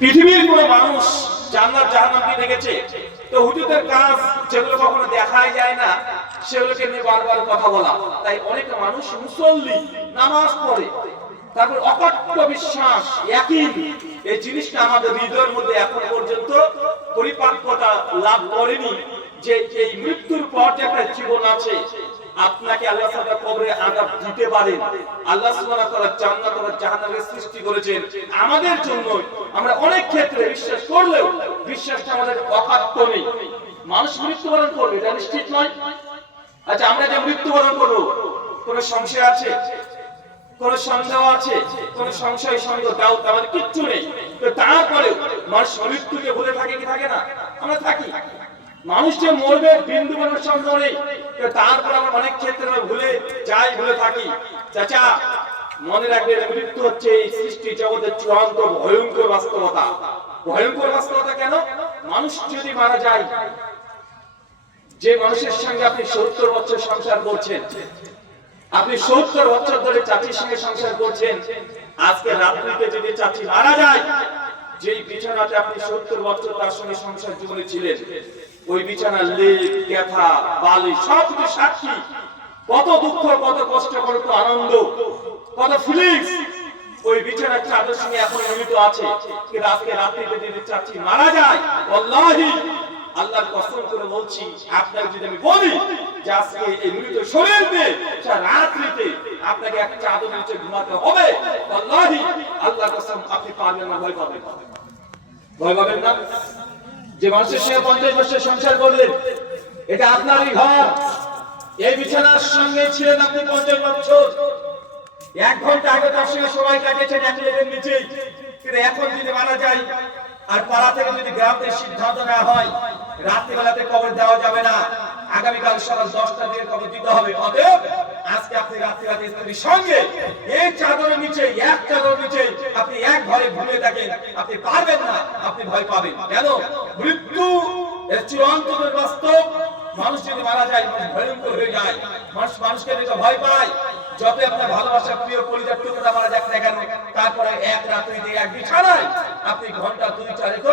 পৃথিবীর কোন মানুষ জান্নাত জাহান্নামকে দেখেছে? তো হুজুরদের কাজ যেগুলো কখনো দেখাই যায় না, সেগুলোকে নিয়ে বারবার কথা বলা। তাই অনেক মানুষ মুসল্লি, নামাজ পড়ে, তারপর অকট্ট বিশ্বাস, একই। এই জিনিসটা আমাদের হৃদয়ের মধ্যে এখন পর্যন্ত পরিপাক্বতা লাভ করেনি যে এই মৃত্যুর পর যে একটা জীবন আছে আপনাকে আল্লাহ তাআলা কবরে আযাব দিতে পারেন। আল্লাহ সুবহানাহু তাআলা জান্নাত আর জাহান্নামের সৃষ্টি করেছেন। আমাদের জন্য আমরা অনেক ক্ষেত্রে বিশ্বাস করলেও বিশ্বাসটা আমাদের অকাত্য নেই। মানুষ মৃত্যুবরণ করবে, এটা নিশ্চিত নয়। আচ্ছা আমরা যে মৃত্যুবরণ করব, কোন সংশয় আছে? কোন সন্দেহ আছে? কোন সংশয় সন্দেহ ডাউট আমাদের কিচ্ছু নেই। তো তারপরে মানুষ মৃত্যুকে ভুলে থাকে কি থাকে না? আমরা থাকি। মানুষ যে মরবে, বিন্দু মানুষ তো তারপর আমরা অনেক ক্ষেত্রে আমরা ভুলে যাই, ভুলে থাকি। চাচা, মনে রাখবেন মৃত্যু হচ্ছে এই সৃষ্টি জগতের চূড়ান্ত ভয়ঙ্কর বাস্তবতা। ভয়ঙ্কর বাস্তবতা কেন? মানুষ যদি মারা যায়, যে মানুষের সঙ্গে আপনি সত্তর বছর সংসার করছেন, আপনি সত্তর বছর ধরে চাচির সঙ্গে সংসার করছেন, আজকে রাত্রিতে যদি চাচি মারা যায়, যেই বিছানাতে আপনি সত্তর বছর তার সঙ্গে সংসার জীবনে ছিলেন ওই বিছানার লেপ ব্যথা বালি সব কিছু সাক্ষী। কত দুঃখ, কত কষ্ট, কত আনন্দ, কত ফিলিংস ওই বিছানার চাদর সঙ্গে এখন মিলিত আছে। কিন্তু আজকে রাত্রিতে যদি চাচি মারা যায় আল্লাহি আল্লাহর কসম করে বলছি, আপনাকে যদি আমি বলি যে আজকে এই মৃত শরীর দিয়ে রাত্রিতে আপনাকে এক চাদর নিচে ঘুমাতে হবে আল্লাহি আল্লাহর কসম আপনি পারবেন না, ভয় পাবেন। ভয় পাবেন না? যে মানুষের সঙ্গে পঞ্চাশ বছর সংসার করলেন, এটা আপনারই ঘর। এই বিছানার সঙ্গে ছিলেন আপনি পঞ্চাশ বছর। এক ঘণ্টা আগে তার সঙ্গে সময় কাটিয়েছেন, এক লেগের নিচে। কিন্তু এখন যদি মারা যায়, আর পাড়া থেকে যদি গ্রাম থেকে সিদ্ধান্ত নেওয়া হয়, রাত্রিবেলাতে কবর দেওয়া যাবে না। আগামীকাল সকাল দশটা দিয়ে কবর দিতে হবে। অতএব আজকে আপনি রাত্রিবেলাতে স্ত্রীর সঙ্গে এই চাদরের নিচে, এক চাদরের নিচে আপনি এক ঘরে ঘুমিয়ে থাকেন। আপনি পারবেন না। ভয় পাবেন। কেন? মৃত্যু মানুষ যদি মারা যায়, মানুষ ভয়ঙ্কর হয়ে যায়। মানুষ মানুষকে ভয় পায় যত আপনার ভালোবাসা, প্রিয় টুকরা মারা যাক তারপরে এক এক বিছানায় আপনি ঘণ্টা দুই চারিত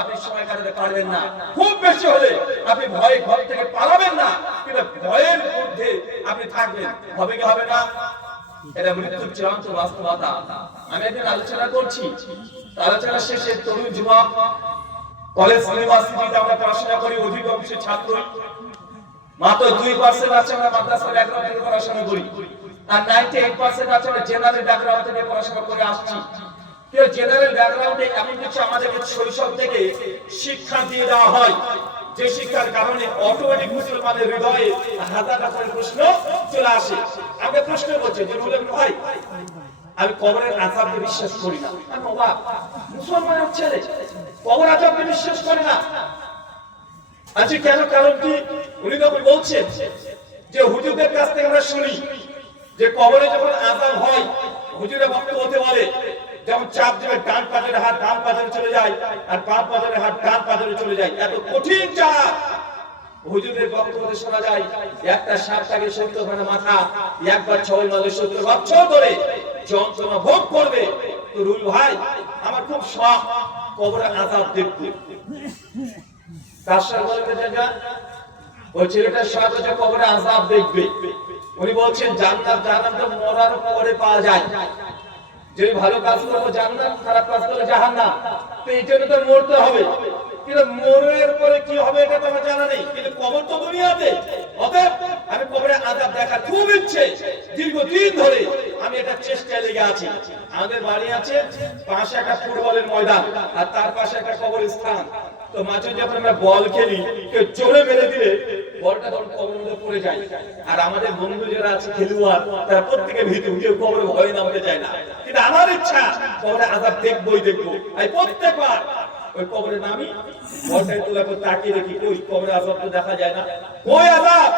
আপনি সময় কাটাতে পারবেন না। খুব বেশি হলে আপনি ভয়ে ঘর থেকে পালাবেন না, কিন্তু ভয়ের মধ্যে আপনি থাকবেন। হবে কি হবে না? এটা মৃত্যুর চূড়ান্ত বাস্তবতা। আমি একদিন আলোচনা করছি। আলোচনা শেষে তরুণ যুবক কলেজ ইউনিভার্সিটিতে আমরা পড়াশোনা করি অধিকাংশ ছাত্র। মাত্র দুই পার্সেন্ট আছে আমরা থেকে পড়াশোনা করি। আর নাইনটি এইট পার্সেন্ট আছে আমরা জেনারেল ব্যাকগ্রাউন্ড থেকে পড়াশোনা করে আসছি। জেনারেল ব্যাকগ্রাউন্ডে এমন কিছু আমাদেরকে শৈশব থেকে শিক্ষা দিয়ে দেওয়া হয়। যে শিক্ষার কারণে অটোমেটিক মুসলমানের হৃদয়ে হাজার হাজার প্রশ্ন চলে আসে। আমাকে প্রশ্ন করছে যে বলে ভাই, আমি কবরের আজাবকে বিশ্বাস করি না। অবাক। মুসলমানের ছেলে, কবর আজাবকে বিশ্বাস করে না। আচ্ছা কেন কারণ কি উনি তখন বলছেন যে হুজুরদের কাছ থেকে আমরা শুনি যে কবরে যখন আজাব হয় হুজুরে বক্তব্য বলতে বলে যেমন চাপ দেবে, ডান পাজরের হাত ডান পাজরে চলে যায়, আর বাম পাজরের হাত ডান পাজরে চলে যায়। এত কঠিন চাপ। শোনা যায়, একটা মাথা ভোগ করবে। রুল ভাই, আমার খুব আজাব ছেলেটার সাথে হচ্ছে কবরে আজাব দেখবে। উনি বলছেন, জান্নাত জাহান্নাম তো মরার পরে পাওয়া যায়। যদি ভালো কাজ করব জান্নাত খারাপ কাজ করলে জাহান্নাম। তো এই জন্য তো মরতে হবে। কবর আমি কবরে এটা চেষ্টায় লেগে আছি। আমাদের বাড়ি আছে পাশে একটা ফুটবলের ময়দান। আর তার পাশে একটা কবরস্থান। তো মাঝে যখন আমরা বল খেলি, কেউ জোরে মেরে দিলে বলটা তখন কবরের মধ্যে পড়ে যায়। আর আমাদের বন্ধু যারা আছে, খেলোয়াড়, তারা প্রত্যেকে ভীতু কেউ কবরে ভয় নামতে চায় না। কিন্তু আমার ইচ্ছা কবরে আজাব দেখবোই দেখব। আমি প্রত্যেকবার ওই কবরে নামি বলটাই তোলা করে তাকিয়ে দেখি, ওই কবরে আজাব তো দেখা যায় না। ওই আজাব?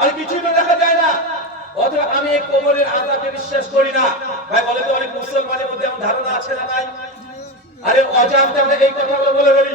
আর কিছুই তো দেখা যায় না। অথবা আমি এই কবরের আজাবকে বিশ্বাস করি না। ভাই, বলে তো অনেক মুসলমানের মধ্যে এমন ধারণা আছে না নাই আরে, অজান্তে আমরা এই কথাগুলো বলে বলি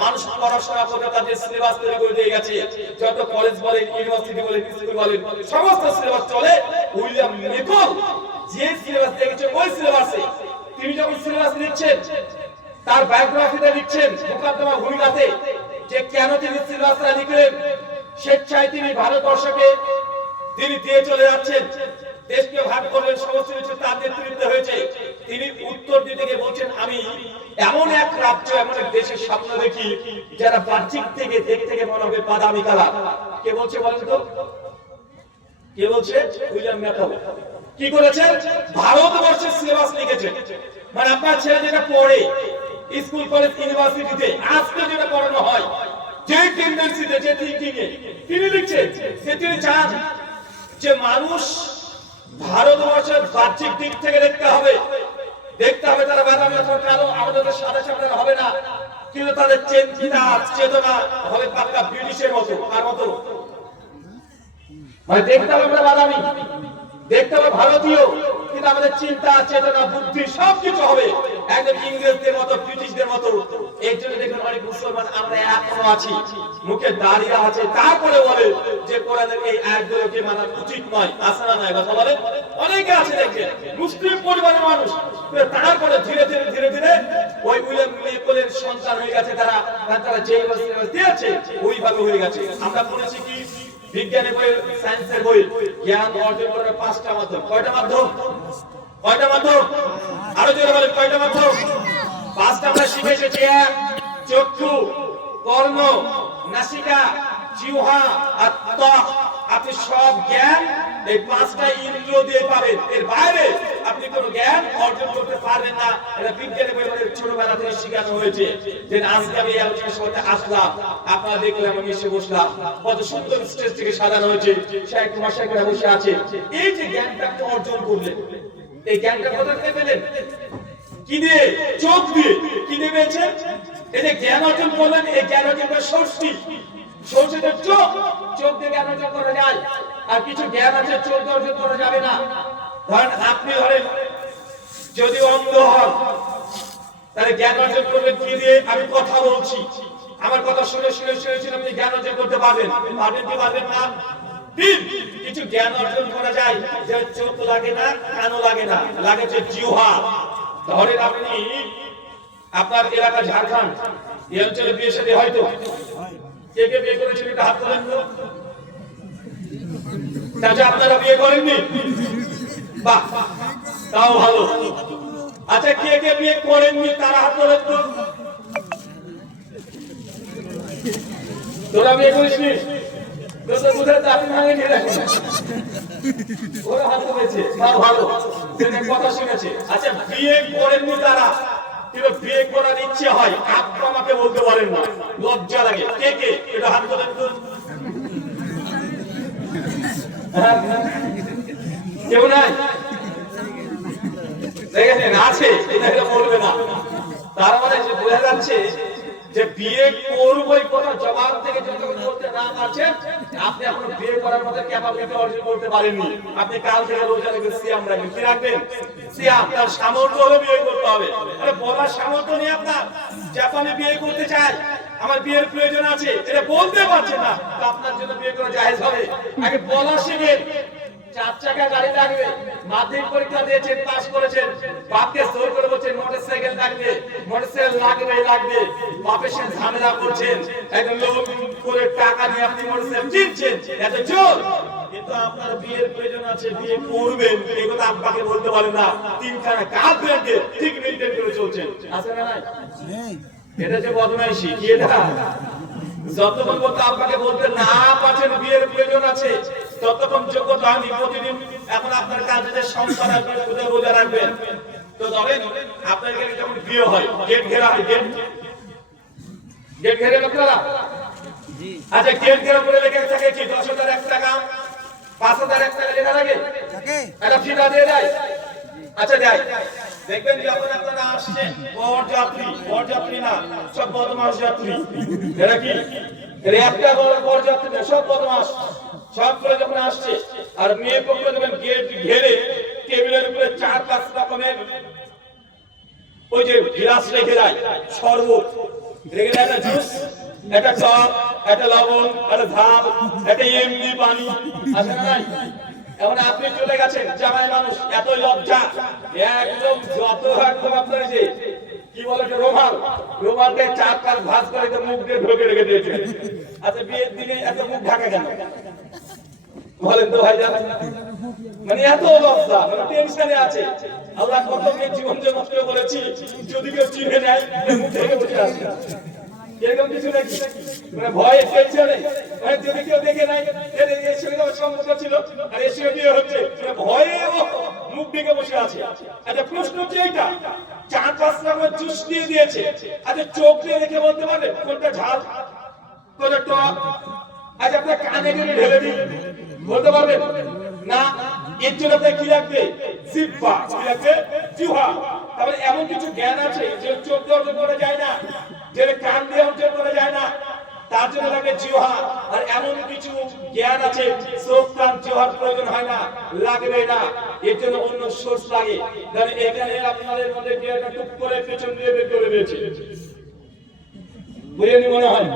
মানুষ পড়াশোনা করে তাদের সিলেবাস তৈরি করে দিয়ে গেছে, যত কলেজ বলেন ইউনিভার্সিটি বলেন স্কুল বলেন, সমস্ত সিলেবাস চলে। উইলিয়াম ম্যাকল যে সিলেবাস দেখেছে ওই সিলেবাসে তিনি যখন সিলেবাস লিখছেন তার বায়োগ্রাফিতে লিখছেন মুকাদ্দমা ভূমিকাতে, যে কেন তিনি সিলেবাসটা লিখলেন, স্বেচ্ছায় তিনি ভারতবর্ষকে তিনি দিয়ে চলে যাচ্ছেন। দেশকে ভাগ করলেন, সমস্ত কিছু তার নেতৃত্বে হয়েছে। তিনি উত্তর দিতে গিয়ে বলছেন, আমি এমন এক রাজ্য, এমন এক দেশের স্বপ্ন দেখি, যারা বাহ্যিক থেকে দেখ থেকে মনে হবে বাদামি কালার। কে বলছে বলেন তো? কে বলছে? উইলিয়াম ম্যাকল কি করেছে? ভারতবর্ষের সিলেবাস লিখেছে। মানে আপনার ছেলে যেটা পড়ে, স্কুল, কলেজ, ইউনিভার্সিটিতে, আজকে যেটা পড়ানো হয়, যে টেন্ডেন্সিতে যে থিঙ্কিং এ তিনি লিখছেন যে তিনি চান যে মানুষ ভারতবর্ষের বাহ্যিক দিক থেকে দেখতে হবে। দেখতে হবে তারা বাদামি অথবা কেন আমাদের সাদা সাথে হবে না। কিন্তু তাদের চেতনা চেতনা হবে পাক্কা ব্রিটিশের মতো, তার মতো। মানে দেখতে হবে আমরা বাদামি। দেখতে হবে ভারতীয়, কিন্তু আমাদের চিন্তা, চেতনা, বুদ্ধি সবকিছু হবে। একদম ইংরেজদের মতো, ব্রিটিশদের মতো। এর জন্য দেখুন অনেক মুসলমান, আমরা এখনও আছি। মুখে দাঁড়িয়ে আছে। তারপরে বলে যে কোরআনের এই আয়াতগুলোকে মানা উচিত নয়। আসে না নয় কথা বলে অনেকে আছে দেখে মুসলিম পরিবারের মানুষ। তারপরে ধীরে ধীরে ধীরে ধীরে ওই উইলিয়াম মেকলের সন্তান হয়ে গেছে। তারা তারা যেই দিয়েছে, ওইভাবে হয়ে গেছে। আমরা বলেছি কি? বিজ্ঞানের বই সায়েন্সের বই, জ্ঞান অর্জন করার পাঁচটা মাধ্যম। কয়টা মাধ্যম? কয়টা মাধ্যম? আরও জোরে বলেন, কয়টা মাধ্যম? পাঁচটা আমরা শিখে এসেছি, এক, চক্ষু, কর্ম, নাসিকা, জিহ্বা আর ত্বক। আপনি সব জ্ঞান এই পাঁচটা ইন্দ্রিয় দিয়ে পাবেন। এর বাইরে আপনি কোনো জ্ঞান অর্জন করতে পারবেন না। এটা বিজ্ঞানের ছোটবেলা থেকে শেখানো হয়েছে। যে আজকে আমি আলোচনার সময়তে আসলাম। আপনারা দেখলাম আমি এসে বসলাম। কত সুন্দর স্টেজ থেকে সাজানো হয়েছে। শেখ কুমার শেখরা বসে আছে। এই যে জ্ঞানটা আপনি অর্জন করলেন, এই জ্ঞানটা কোথা থেকে পেলেন? কি চোখ দিয়ে। কি পেয়েছে এই যে জ্ঞান অর্জন করলেন, এই জ্ঞান অর্জন ষষ্ঠী ষষ্ঠীতে চোখ। চোখ দিয়ে জ্ঞান অর্জন করা যায়। আর কিছু জ্ঞান আছে চোখ দিয়ে অর্জন করা যাবে না। ধরেন আপনি ধরেন, যদি অন্ধ হন, তাহলে জ্ঞান অর্জন করবেন কি দিয়ে? আমি কথা বলছি। আমার কথা শুনে শুনে শুনে শুনে আপনি জ্ঞান অর্জন করতে পারবেন। পারবেন কি পারবেন না? কিছু জ্ঞান অর্জন করা যায়, যে চোখ লাগে না, কানও লাগে না। লাগে যে জিহ্বা। ধরেন আপনি, আপনার এলাকা ঝাড়খণ্ড। এই অঞ্চলে বিয়ে সাথে হয়তো। কে কে বিয়ে করেছেন? এটা হাত তোলেন চাচা আপনারা বিয়ে করেননি? বাহ, তাও ভালো। আচ্ছা কে কে বিয়ে করেননি? তারা হাত তোলেন তো তোরা বিয়ে করিসনি? শুনেছে। আচ্ছা বিয়ে কিন্তু করার ইচ্ছে হয়। আপনি আমাকে বলতে পারেন না। লজ্জা লাগে। কে কে? এটা হাত তোলেন। কেউ নাই? দেখেছেন আছে, এটা বলবে না। তার মানে যে বোঝা যাচ্ছে যে বিয়ে করবই জবাব থেকে করতে না আপনি এখনও বিয়ে করার মতো ক্যাপাবিলিটি অর্জন করতে পারেননি। আপনি কাল থেকে রোজা রেখে সিয়াম রাখবেন। কি রাখবেন? সিয়াম, তার সামর্থ্য হলে বিয়ে করতে হবে। আরে বলার সামর্থ্য নেই আপনার। জাপানে বিয়ে করতে চাই আমার বিয়ের প্রয়োজন আছে, এটা বলতে পারছেন না। আপনার জন্য বিয়ে করা জায়েজ হবে। আগে বলা শিখেন চার চাকা গাড়ি লাগবে, মাধ্যমিক পরীক্ষা দিয়েছেন পাস করেছেন, বাপকে জোর করে বলছেন লাগবে লাগবে লাগবে। বাপের সাথে ঝামেলা করছেন লোক করে টাকা নিয়ে আপনি মোটরসাইকেল কিনছেন, এত জোর। কিন্তু আপনার বিয়ের প্রয়োজন আছে, বিয়ে করবেন, এই কথা আপনাকে বলতে পারেন না। তিনখানা গার্লফ্রেন্ডকে ঠিক মেনটেন করে চলছেন। আছে না নাই। এটা যে বদমাইশি কি এটা? যতক্ষণ পর্যন্ত আপনাকে বলতে না পারছেন বিয়ের প্রয়োজন আছে ততক্ষণ যোগ্যতা আমি প্রতিদিন এখন আপনার কাজে যে সংসার আসবে রোজা রোজা রাখবেন। তো ধরেন আপনার যখন বিয়ে হয় গেট ঘেরা হয় গেট গেট ঘেরে লোকেরা আচ্ছা গেট ঘেরা করে লেগে থাকে কি? দশ হাজার এক টাকা পাঁচ হাজার এক টাকা লেখা লাগে? একটা ফিটা দিয়ে দেয়? আচ্ছা দেয়। দেখবেন যখন আপনারা আসছেন, বর যাত্রী বর যাত্রী না, সব বদমাস যাত্রী। এরা কি? এরা একটা বড় বর যাত্রী না, সব বদমাস সব করে যখন আসছে, আর মেয়ে পক্ষ যখন গেট ঘেরে টেবিলের উপরে চার পাঁচ রকমের ওই যে গ্লাস রেখে দেয়, শরবত। রেখে দেয় একটা জুস, একটা টক একটা লবণ, একটা ধাপ একটা এমনি পানি। আছে না এখন আপনি চলে গেছেন, জামাই মানুষ এত লজ্জা। একদম যত আপনার যে কি বলে রোমাল। রোমালকে চার পাঁচ ভাঁজ করে মুখ দিয়ে ঢোকে রেখে দিয়েছে। আচ্ছা বিয়ের দিনে এত মুখ ঢাকা কেন? বলেন তো ভাই মানে এত অবস্থা মানে টেনশনে আছে। আল্লাহ কত মেয়ে জীবন যে নষ্ট করেছি, যদি কেউ চিনে নেয়, মুখ থেকে বসে আসে এরকম কিছু নাকি? মানে ভয়ে টেনশনে মানে যদি কেউ দেখে নাই এর সঙ্গে সম্পর্ক ছিল। আর এর সঙ্গে বিয়ে হচ্ছে মানে ভয়ে মুখ ঢেকে বসে আছে। আচ্ছা প্রশ্ন হচ্ছে এইটা। চার পাঁচ রকমের জুস দিয়ে দিয়েছে। আচ্ছা চোখ দিয়ে দেখে বলতে পারবে? কোনটা ঝাল? কোনটা টক? আজ আপনার কানে গেলে ঢেলে দিন। বলতে পারবেন না, এর জন্য আপনার কি লাগবে? জিহ্বা। কি লাগবে? জিহ্বা। তাহলে এমন কিছু জ্ঞান আছে যে চোখ দিয়ে অর্জন করা যায় না। যে কান দিয়ে অর্জন করা যায় না। তার জন্য লাগে জিহ্বা। আর এমন কিছু জ্ঞান আছে চোখ কান জিহ্বার প্রয়োজন হয় না, লাগবে না। এর জন্য অন্য সোর্স লাগে। কারণ এখানে আপনাদের মধ্যে একটা টুক করে পেছন দিয়ে বের করে দিয়েছে। বুঝেনি মনে হয়?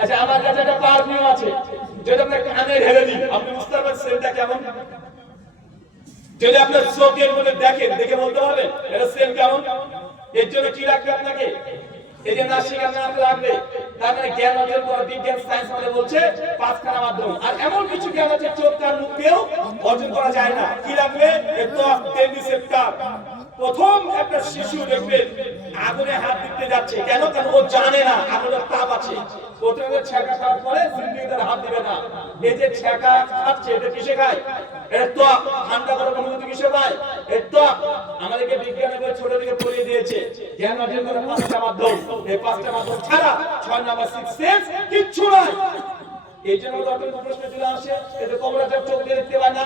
আচ্ছা আমার কাছে একটা পারফিউম আছে। যদি আপনার কানে ঢেলে দিই, আপনি বুঝতে পারবেন সেলটা কেমন? যদি আপনার চোখের মধ্যে দেখেন, দেখে বলতে পারবেন, এটা সেল কেমন? এর জন্য কি লাগবে আপনাকে? এই যে নার্সিং আপনার লাগবে। তার মানে জ্ঞান অর্জন করা বলছে, পাঁচখানা মাধ্যম। আর এমন কিছু জ্ঞান আছে, চোখ, কান, মুখ অর্জন করা যায় না। কি লাগবে? প্রথম একটা শিশু দেখবেন আগুনে হাত দিতে যাচ্ছে। কেন? কেন? ও জানে না, আগুনের তাপ আছে। প্রথমে খাওয়ার পরে হাত দিবে না। এই যে খাচ্ছে, এটা কিসে খায়? ঠান্ডা করার অনুমতি কিসে পায়? ত্বক। আমাদেরকে ছোট থেকে পড়িয়ে দিয়েছে। জ্ঞান অর্জন পাঁচটা মাধ্যম। এই পাঁচটা মাধ্যম ছাড়া ছয় নাম্বার সিক্স সেন্স কিচ্ছু নয় এই জন্য প্রশ্ন চলে আসে এটা চোখ দিয়ে দেখতে পায় না।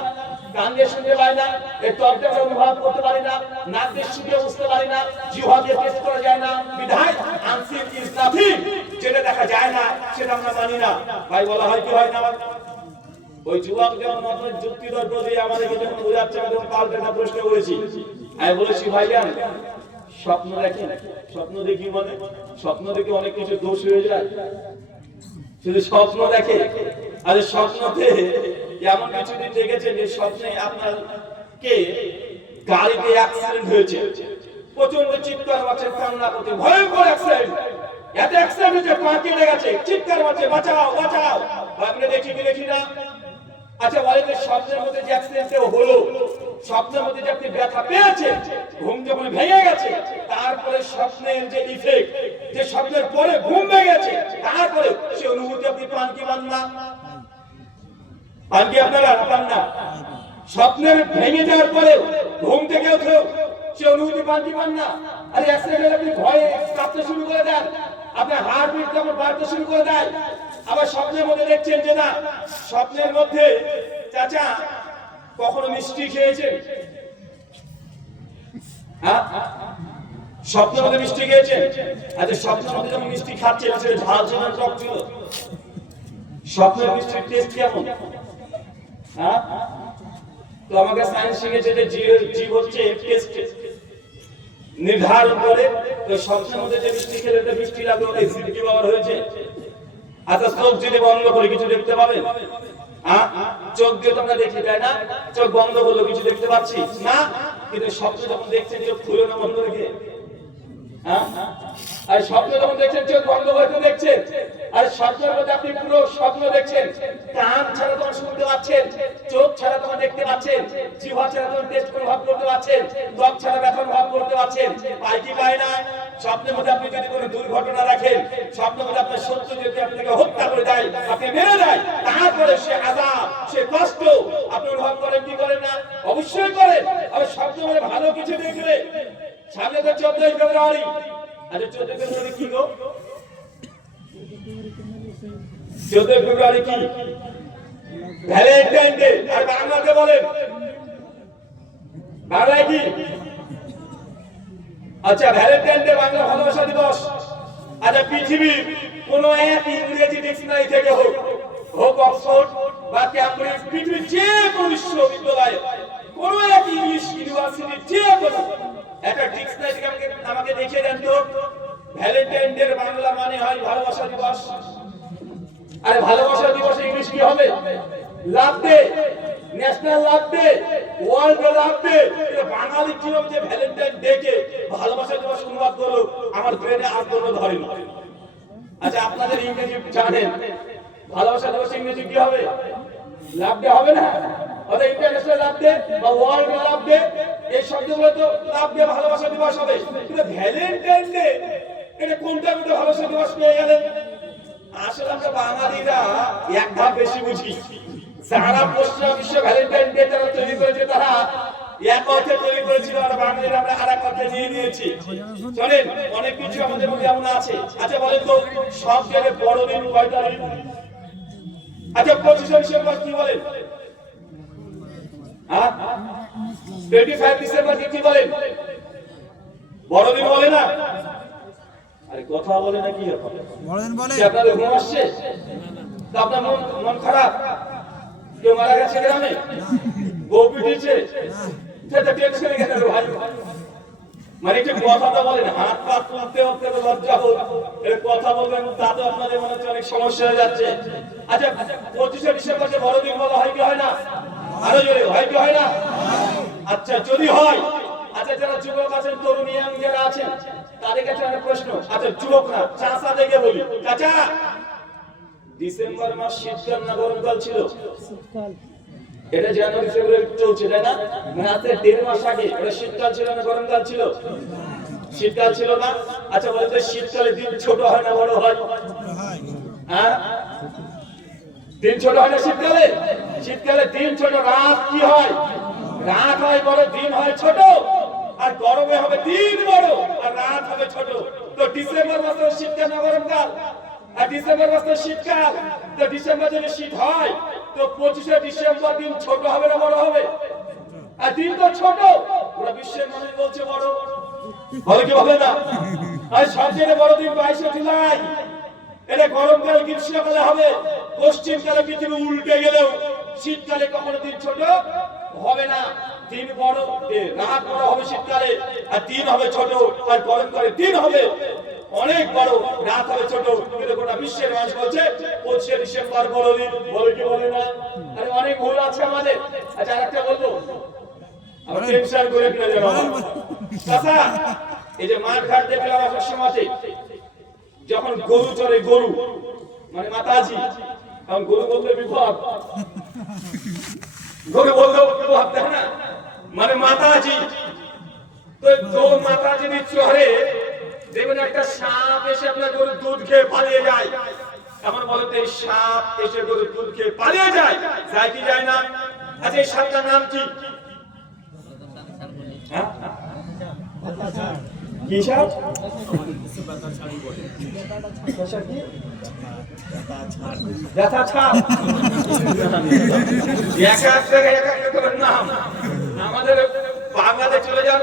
না প্রশ্ন করেছি। বলেছি স্বপ্ন দেখি স্বপ্ন দেখি মানে? স্বপ্ন দেখে অনেক কিছু দোষ হয়ে যায়। শুধু স্বপ্ন দেখে, আর স্বপ্নতে এমন কিছুদিন দেখেছে যে স্বপ্নে আপনার কে গাড়িতে অ্যাক্সিডেন্ট হয়েছে। প্রচণ্ড চিৎকার মারছে, কান্না করছে, ভয়ঙ্কর অ্যাক্সিডেন্ট এত অ্যাক্সিডেন্ট হয়েছে পা কেটে গেছে চিৎকার মারছে, বাঁচাও বাঁচাও। আপনি দেখি দেখি না। আচ্ছা বলেন স্বপ্নের মধ্যে যে অ্যাক্সিডেন্ট হলো, স্বপ্নের মধ্যে যে আপনি ব্যথা পেয়েছেন ঘুম যখন ভেঙে গেছে, তারপরে স্বপ্নের যে ইফেক্ট যে স্বপ্নের পরে ঘুম ভেঙে গেছে, তারপরে সে অনুভূতি আপনি পান কি পান না পান কি আপনারা পান না? স্বপ্নের ভেঙে যাওয়ার পরে ঘুম থেকে উঠেও সে অনুভূতি পান কি পান না? আরে আপনি ভয়ে কাঁপতে শুরু করে দেন। আপনার হার্ট বিট কেমন বাড়তে শুরু করে দেয়, আবার স্বপ্নের মধ্যে দেখছেন যে না, স্বপ্নের মধ্যে চাচা কখনো মিষ্টি খেয়েছেন? হ্যাঁ? স্বপ্নের মধ্যে মিষ্টি খেয়েছেন? আচ্ছা স্বপ্নের মধ্যে যখন মিষ্টি খাচ্ছেন ঝাল ছিল টক ছিল। স্বপ্নের মিষ্টির টেস্ট কেমন? হ্যাঁ? তো আমাকে সায়েন্স শিখেছে যে জীব জীব হচ্ছে টেস্ট নির্ধারণ করে, তো স্বপ্নের মধ্যে যে মিষ্টি খেলে একটা মিষ্টি লাগল এই সিদ্ধি পাওয়ার হয়েছে। আচ্ছা চোখ যদি বন্ধ করে কিছু দেখতে পাবেন হ্যাঁ? চোখ দিয়ে তো আমরা দেখি, তাই না? চোখ বন্ধ করলে কিছু দেখতে পাচ্ছি। না? কিন্তু স্বপ্ন যখন দেখছেন, চোখ খুলে না বন্ধ রেখে? হ্যাঁ? আর স্বপ্ন যখন দেখছেন, চোখ বন্ধ করে দেখছেন। আর স্বপ্নের মধ্যে আপনি পুরো স্বপ্ন দেখছেন। কান ছাড়া তখন শুনতে পাচ্ছেন, চোখ ছাড়া তখন দেখতে পাচ্ছেন, জিহ্বা ছাড়া তখন টেস্ট অনুভব করতে পাচ্ছেন ত্বক ছাড়া ব্যথা অনুভব করতে পাচ্ছেন। পায় পায় না, স্বপ্নের মধ্যে আপনি যদি কোনো দুর্ঘটনা রাখেন স্বপ্নের মধ্যে আপনার সত্য যদি আপনাকে হত্যা করে দেয়, আপনি মেরে দেয়, তারপরে সে আজাব, সে কষ্ট, আপনি অনুভব করেন কি করেন না? অবশ্যই করেন। আর স্বপ্নের মধ্যে ভালো কিছু দেখলে, সামনে তো চোদ্দই ফেব্রুয়ারি আচ্ছা চোদ্দই ফেব্রুয়ারি কি গো? চোদ্দই ফেব্রুয়ারি কি? ভ্যালেন্টাইন আর কি? আচ্ছা ভ্যালেন্টাইন ডে বাংলা ভালোবাসা দিবস। আচ্ছা পৃথিবীর কোন এক ইংরেজি ডিকশনারি থেকে হোক হোক অক্সফোর্ড বা ক্যামব্রিজ পৃথিবীর যে কোনো বিশ্ববিদ্যালয়ে কোন এক ইংলিশ ইউনিভার্সিটি যে কোনো একটা ডিকশনারি আমাকে আমাকে দেখিয়ে দেন তো। ভ্যালেন্টাইন ডে বাংলা মানে হয় ভালোবাসা দিবস। আরে ভালোবাসা দিবস ইংলিশ কি হবে? Love day national love day world love day Bangali কি হবে যে ভ্যালেন্টাইন ডে কে ভালোবাসা দিবস অনুবাদ করল, আমার ব্রেনে আর কোনো ধরে না। আচ্ছা আপনাদের ইংরেজি জানেন? ভালোবাসা দিবস ইংরেজি কি হবে? লাভ ডে হবে না? অর্থাৎ ইন্টারন্যাশনাল লাভ ডে বা ওয়ার্ল্ড লাভ ডে এই শব্দগুলো তো লাভ ডে ভালোবাসা দিবস হবে। কিন্তু ভ্যালেন্টাইন ডে এটা কোনটার মধ্যে ভালোবাসা দিবস পেয়ে গেলেন। আসলে আমরা বাঙালিরা এক ধাপ বেশি বুঝি। সারা পশ্চিমা বিশ্ব ভ্যালেন্টাইন ডে যারা তৈরি করেছে, তারা এক অর্থে তৈরি করেছিল আর বাঙালিরা আমরা আর এক অর্থে নিয়ে নিয়েছি চলেন অনেক কিছু আমাদের মধ্যে এমন আছে। আচ্ছা বলেন তো, সব জায়গায় বড় দিন কয়টা দিন? আচ্ছা পঁচিশে ডিসেম্বর কি বলেন? হ্যাঁ? টোয়েন্টি ফাইভ ডিসেম্বর কি বলেন? বড়দিন বলে না? আরে কথা বলে না কি বলে? আপনাদের ঘুম আসছে? তা আপনার মন মন খারাপ? কেউ মারা গেছে গ্রামে? বউ পিটিয়েছে? সেটা টেনশনে গেছে ভাই। মানে একটু কথা তো বলেন হাত পা তুলতে তো লজ্জা হোক এর কথা বলবেন তাতে আপনাদের মনে হচ্ছে অনেক সমস্যা হয়ে যাচ্ছে। আচ্ছা পঁচিশে ডিসেম্বর বড়দিন বলা হয় কি হয় না? আরও জোরে হয় কি হয় না? আচ্ছা যদি হয় আচ্ছা যারা যুবক আছেন তরুণ ইয়াং যারা আছেন তাদের কাছে অনেক প্রশ্ন। আচ্ছা যুবক না চাষা দেখে বলি। চাচা ডিসেম্বর মাস শীতকাল না গরমকাল ছিল? এটা জানুয়ারি ফেব্রুয়ারি চলছে তাই না? মানে দেড় মাস আগে শীতকাল ছিল না গরমকাল ছিল? শীতকাল ছিল না? আচ্ছা বলতে শীতকালে দিন ছোট হয় না বড় হয়? হ্যাঁ? দিন ছোট হয় না শীতকালে? শীতকালে দিন ছোট রাত কি হয়? রাত হয় বড়, দিন হয় ছোট, আর গরমে হবে দিন বড়, আর রাত হবে ছোট। তো ডিসেম্বর মাসে শীতকাল না গরমকাল? আর ডিসেম্বর মাসে শীতকাল। তো ডিসেম্বর যদি শীত হয়, তো পঁচিশে ডিসেম্বর দিন ছোট হবে না বড় হবে? আর দিন তো ছোট। ওরা বিশ্বের মানুষ বলছে বড়। বলে কি বলে না? আর সবচেয়ে বড় দিন বাইশে জুলাই। এটা গরমকালে, গ্রীষ্মকালে হবে। পশ্চিমকালে পৃথিবী উল্টে গেলেও শীতকালে কখনো দিন ছোট হবে না। দিন বড় রাত বড় হবে শীতকালে আর দিন হবে ছোট আর গরমকালে দিন হবে অনেক বড় রাত হবে ছোট। কিন্তু গোটা বিশ্বের মানুষ বলছে পঁচিশে ডিসেম্বর বড় দিন বলে কি বলে না? আরে অনেক ভুল আছে আমাদের। আচ্ছা আরেকটা বলব? আমার টেনশন করে কিনা চাচা এই যে মাঠ ঘাট দেখলাম আপনার সমাজে যখন গরু চড়ে গরু মানে মাতাজি কারণ গরু বললে বিপদ বিপদ তাই না মানে মাতাজি তো গরু মাতাজি চড়ে দেখবেন একটা সাপ এসে আপনার গরুর দুধ খেয়ে পালিয়ে যায়। এখন বলেন তো, এই সাপ এসে গরুর দুধ খেয়ে পালিয়ে যায়। যায় কি যায় না? আচ্ছা এই সাপটার নাম কি? হ্যাঁ? এক জায়গায় আমাদের বাংলাতে চলে যান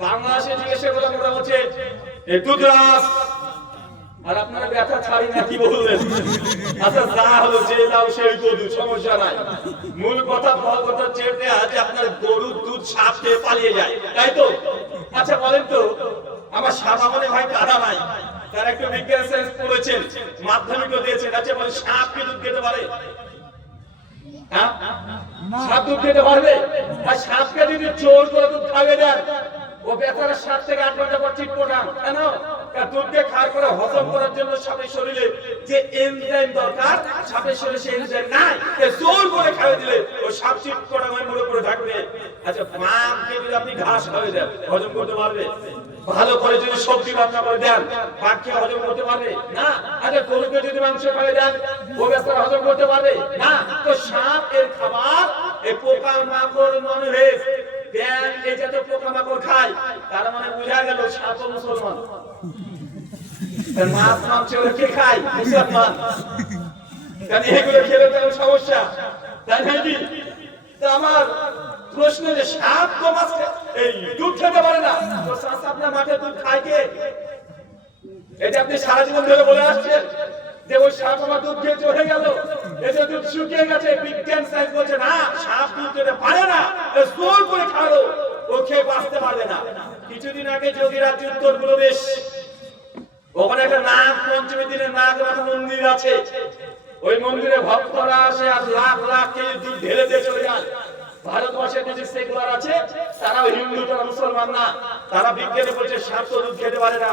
বাংলাদেশে জিজ্ঞেস করলাম ওরা বলছে আর আপনারা ব্যথা ছাড়ি না কি বললেন? আচ্ছা যা হলো যে লাও সেই গরু সমস্যা নাই। মূল কথা বল কথা চেপে আছে আপনার গরুর দুধ সাপ খেয়ে পালিয়ে যায় তাই তো? আচ্ছা বলেন তো আমার সাপ মনে ভাই দাদা নাই। তার একটু বিজ্ঞান সায়েন্স পড়েছেন মাধ্যমিকও দিয়েছেন আচ্ছা বলে সাপ কি দুধ খেতে পারে? হ্যাঁ? সাপ দুধ খেতে পারবে? আর সাপকে যদি চোর করে দুধ খাইয়ে দেন ও বেচারা সাত থেকে আট ঘণ্টা পর ঠিক পড়ান কেন? দুধকে পরে হজম করার জন্য সাপের শরীরে যে এনজাইম দরকার সাপের শরীরে সেই এনজাইম নাই। এ জোর করে দিলে ও সাপ চিট করা হয়ে মরে পড়ে থাকবে। আচ্ছা আপনি ঘাস খাইয়ে দেন, হজম করতে পারবে? ভালো করে যদি সবজি রান্না করে দেন বাঘকে হজম করতে পারবে? না। আচ্ছা গরুকে যদি মাংস খাইয়ে দেন ও হজম করতে পারবে? না। তো সাপ এর খাবার এই পোকা মাকড় ভেজ ব্যাং এই জাতীয় পোকামাকড় খায়। তার মানে বোঝা গেল সাপ মুসলমান। মাছ মাংস কে খায়? মুসলমান কারণ এগুলো খেলে তার সমস্যা। তাই নাকি আমার প্রশ্ন যে সাপ তো মাছ এই দুধ খেতে পারে না। তো চাচা আপনার মাঠে দুধ খায় কে? এটা আপনি সারা জীবন ধরে বলে আসছেন যে ওই সাপ আমার দুধ খেয়ে চলে গেল। যে দুধ শুকিয়ে গেছে বিজ্ঞান সায়েন্স বলছে, না, সাপ দুধ পারে না জোর করে খালো ও খেয়ে বাঁচতে পারবে না। কিছুদিন আগে যোগীরাজ উত্তর প্রদেশ ওখানে একটা নাগ পঞ্চমী দিনে নাগ রাখা মন্দির আছে। ওই মন্দিরে ভক্তরা আসে আর লাখ লাখ কেজি দুধ ঢেলে দিয়ে চলে যায়। ভারতবর্ষের যে সেকুলার আছে, তারাও হিন্দু, তারা মুসলমান না। তারা বিজ্ঞানে বলছে, সাপ তো দুধ খেতে পারে না।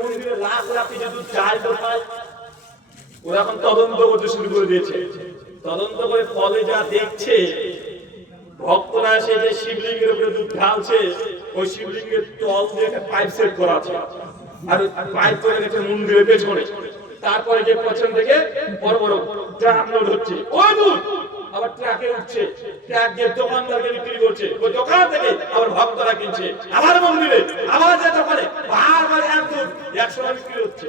মন্দিরে লাখ লাখ কেজি দুধ চায় কোথায়? ওরা এখন তদন্ত করতে শুরু করে দিয়েছে। তদন্ত করে ফলে যা দেখছে, ভক্তরা এসে যে শিবলিঙ্গের উপরে দুধ ঢালছে, ওই শিবলিঙ্গের তল দিয়ে একটা পাইপ সেট করা আছে। আর পাইপ করে গেছে মন্দিরের পেছনে। তারপরে যে পছন্দ থেকে বড় বড় ট্রাক লোড হচ্ছে। ওই দুধ আবার ট্রাকে উঠছে। ট্রাক দিয়ে দোকানদারকে বিক্রি করছে। ওই দোকান থেকে আবার ভক্তরা কিনছে। আবার মন্দিরে, আবার যে দোকানে বারবার এক দুধ একশো বিক্রি হচ্ছে।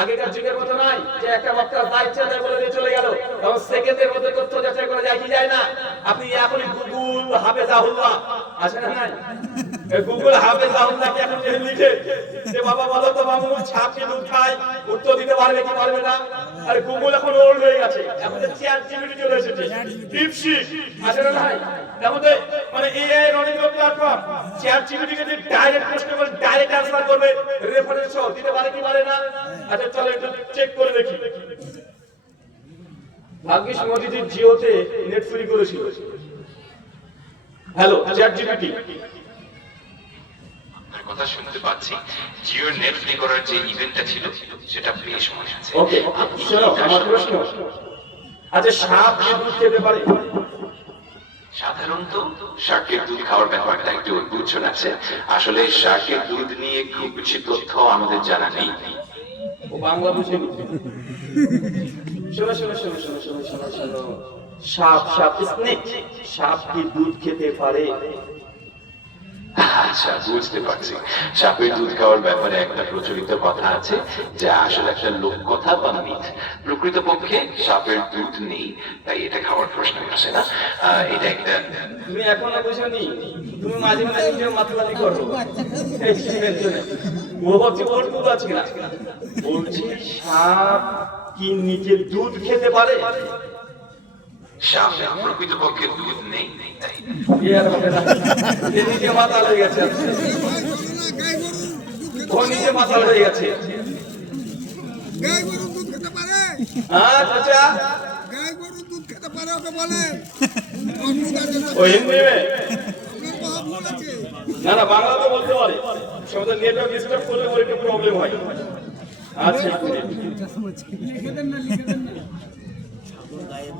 আগেকার যুগের মতো নয় যে একটা বক্তা দায়িত্ব দেয় বলে দিয়ে চলে গেল। তখন সেকেন্ডের মধ্যে তথ্য যাচাই করা যায় কি যায় না? আপনি এখনই গুগল হাফেজাহুল্লাহ। আছে না গুগল হাফেজাহুল্লাহ কি এখন যে লিখে যে বাবা বলো তো বাবু ছাপ কি দুধ খায়? উত্তর দিতে পারবে কি পারবে না? আরে গুগল এখন ওল্ড হয়ে গেছে। এখন চ্যাট জিপিটি চলে এসেছে। ডিপসিক আছে না আমাদের মানে এআই এর অনেক প্ল্যাটফর্ম চ্যাট জিপিটি কে ডাইরেক্ট প্রশ্ন করে ডাইরেক্ট অ্যানসার করবে রেফারেন্স সহ দিতে পারে কি পারে না? আচ্ছা চলো একটু চেক করে দেখি। ভাগ্যিস মোদিজি জিওতে নেট ফ্রি করেছিল। হ্যালো চ্যাট জিপিটি আপনার কথা শুনতে পাচ্ছি। জিওর নেট ফ্রি করার যে ইভেন্টটা ছিল সেটা বেশ মনে আছে। ওকে শোনো আমার প্রশ্ন। আচ্ছা সাপ কি দুধ খেতে পারে? সাধারণত শাকের দুধ খাওয়ার ব্যাপারটা একটু অদ্ভুত শোনাচ্ছে আসলে শাকের দুধ নিয়ে খুব বেশি তথ্য আমাদের জানা নেই। ও বাংলা শোনো শোনো শোনো শোনো শোনো শোনো শোনো। সাপ সাপ স্নেক। সাপ কি দুধ খেতে পারে? আচ্ছা বুঝতে পারছি। সাপের দুধ খাওয়ার ব্যাপারে একটা প্রচলিত কথা আছে, যা আসলে একটা লোক কথা বা মিথ। সাপের দুধ নেই, তাই এটা খাওয়ার প্রশ্ন আসে না। এটা একটা তুমি এখনও তুমি মাঝে মাঝে নিজের মাথালামি করো। ও হচ্ছে ওর দুধ আছে না বলছি, সাপ কি নিজের দুধ খেতে পারে? সাপ প্রকৃতপক্ষে দুধ নেই মাথা হয়ে গেছে ও নিজে মাথা হয়ে গেছে গাই গরুর দুধ খেতে পারে গাই গরুর দুধ খেতে পারে ওকে বলে অদ্ভুত না। না বাংলা তো বলতে পারে সব নেটওয়ার্ক ডিস্টার্ব করলে ওর একটু প্রবলেম হয় আচ্ছা গায়ে